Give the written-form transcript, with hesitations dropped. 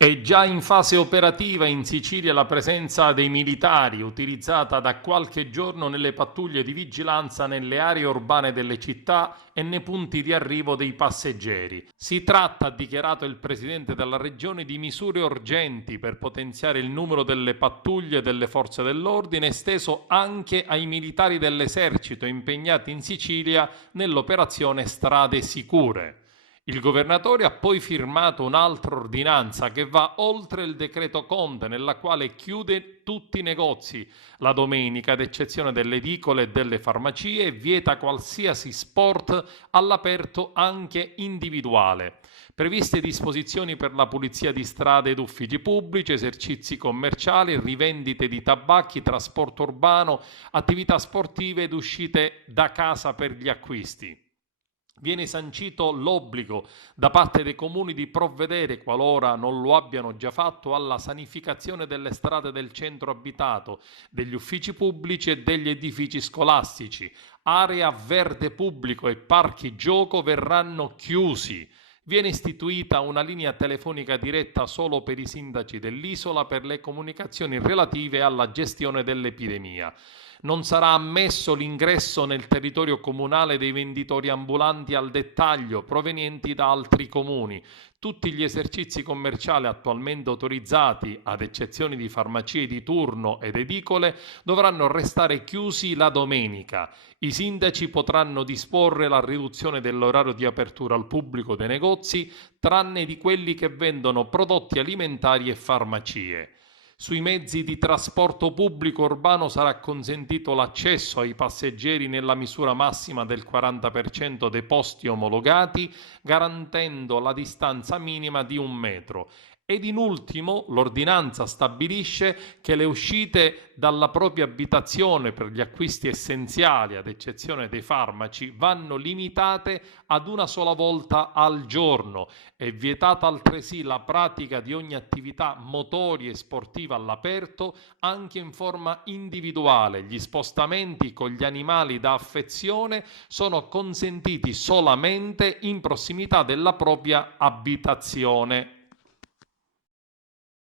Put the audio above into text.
È già in fase operativa in Sicilia la presenza dei militari, utilizzata da qualche giorno nelle pattuglie di vigilanza nelle aree urbane delle città e nei punti di arrivo dei passeggeri. Si tratta, ha dichiarato il presidente della regione, di misure urgenti per potenziare il numero delle pattuglie delle forze dell'ordine, esteso anche ai militari dell'esercito impegnati in Sicilia nell'operazione Strade Sicure. Il governatore ha poi firmato un'altra ordinanza che va oltre il decreto Conte, nella quale chiude tutti i negozi la domenica, ad eccezione delle edicole e delle farmacie, e vieta qualsiasi sport all'aperto anche individuale. Previste disposizioni per la pulizia di strade ed uffici pubblici, esercizi commerciali, rivendite di tabacchi, trasporto urbano, attività sportive ed uscite da casa per gli acquisti. Viene sancito l'obbligo da parte dei comuni di provvedere, qualora non lo abbiano già fatto, alla sanificazione delle strade del centro abitato, degli uffici pubblici e degli edifici scolastici. Area verde pubblico e parchi gioco verranno chiusi. Viene istituita una linea telefonica diretta solo per i sindaci dell'isola per le comunicazioni relative alla gestione dell'epidemia. Non sarà ammesso l'ingresso nel territorio comunale dei venditori ambulanti al dettaglio provenienti da altri comuni. Tutti gli esercizi commerciali attualmente autorizzati, ad eccezione di farmacie di turno ed edicole, dovranno restare chiusi la domenica. I sindaci potranno disporre la riduzione dell'orario di apertura al pubblico dei negozi, tranne di quelli che vendono prodotti alimentari e farmacie. Sui mezzi di trasporto pubblico urbano sarà consentito l'accesso ai passeggeri nella misura massima del 40% dei posti omologati, garantendo la distanza minima di 1 metro. Ed in ultimo, l'ordinanza stabilisce che le uscite dalla propria abitazione per gli acquisti essenziali, ad eccezione dei farmaci, vanno limitate ad una sola volta al giorno. È vietata altresì la pratica di ogni attività motoria e sportiva all'aperto, anche in forma individuale. Gli spostamenti con gli animali da affezione sono consentiti solamente in prossimità della propria abitazione.